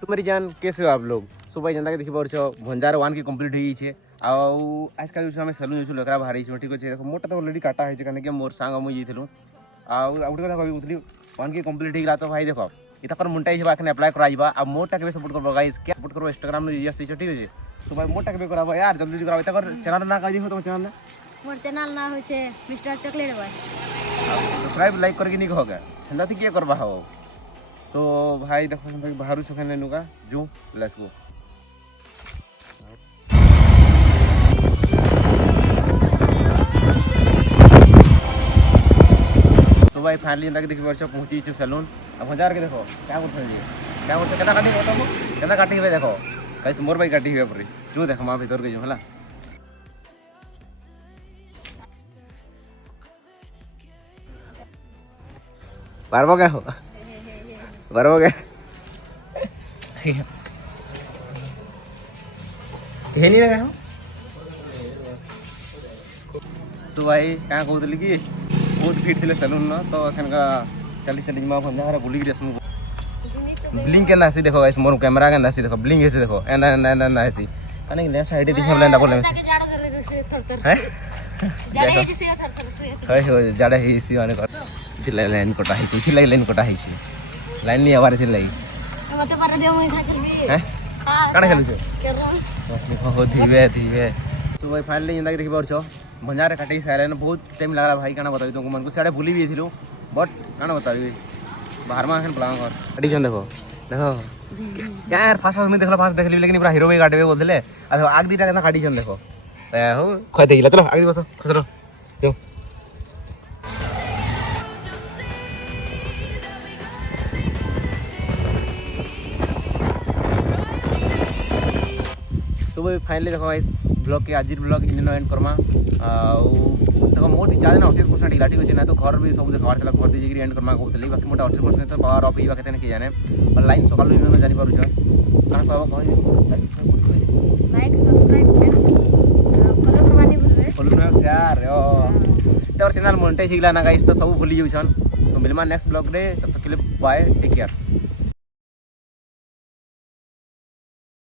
तो मेरी जान कैसे हो आप लोग सुबह जनता के देखी पार भंजार वन की कंप्लीट हो जाइए आजकल जो आम सैलून जो लकड़ा बाहर ठीक अच्छे देख मोटा तो अलरेडी काटा है कहीं मोर सांग मुझे जाइलु आउट कथा कहूँ वन की कंप्लीट होगा तो भाई देख इतना मुंटा ही अप्लाई करा आ मोटा के सपोर्ट कर गाइस क्या सपोर्ट करो इंस्टाग्राम यस ठीक है तो भाई मोटा के करा यार जल्दी करा चैनल ना कह हो तो चैनल मोर चैनल ना हो छे mister chocolate boy subscribe like करके नहीं कहोगे हेंदा थी क्या करबा हो तो भाई देखो बाहर सुखान लेनु का जो लेट्स गो तो भाई फाइनली इंदा के देखि परछ पहुंची छु सैलून अब हजार के देखो क्या करथन जी क्या करछ केना काटी बताबो केना काटी हुए देखो कैसे मोर भाई काटी हुए पर जो देखो मां भीतर के जो हला पारबो क्या हो पारबो क्या हे नहीं लगा हो सो भाई क्या कहतली कि बहुत भीड़ थे सैलून न तो एखन का चली चली माँ भंजा बुलिक रेसमु ब्लिंक केना से देखो गाइस मोर कैमरा केना से देखो ब्लिंक ऐसे देखो एंदा एंदा एंदा ना ऐसी कने ले साइड दिखा लेंदा बोले हैं हाय हो जाडा ही सी माने कर थिला लाइन कोटा ही थिला लाइन कोटा ही लाइन नहीं आवार थिला मते पर दे मुई खातिर हैं काना खेलु छे केरो देखो हो धीवे तो भाई फाइनली इंदा के देखि पार भंजार काटी सारे बहुत टाइम लगा भाई काना बताई तुमको मन को साडे भूली भी थिलु बट काना बताई बाहर में आखन प्लान कर काटी छन देखो देखो यार फास्ट में देखला फास्ट देख ली लेकिन पूरा हीरो भाई काटबे बोलले आ आग दीटा केना काटी छन देखो हो खय देखिला चलो आगे बसो खसरो जो सुबह फाइनली देखो गाइस ब्लॉग के आज ब्लॉग इन एंड करमा देखो मोर दी चाहे ना 80% हिला ठीक ना तो घर भी सब देखबार थला घर दी एंड करमा कहतली बाकी मोटा 80% तो पावर ऑफ ही बाकी तने के जाने और लाइन सकाल में जानि पारु छ का कहबो लाइक सब्सक्राइब फॉलो करवानी भूलबे फॉलो कर शेयर और चैनल मोनेटाइज हिला ना गाइस तो सब भूली जाउ छन तो मिलमा नेक्स्ट ब्लॉग रे तब तक के लिए बाय टेक केयर।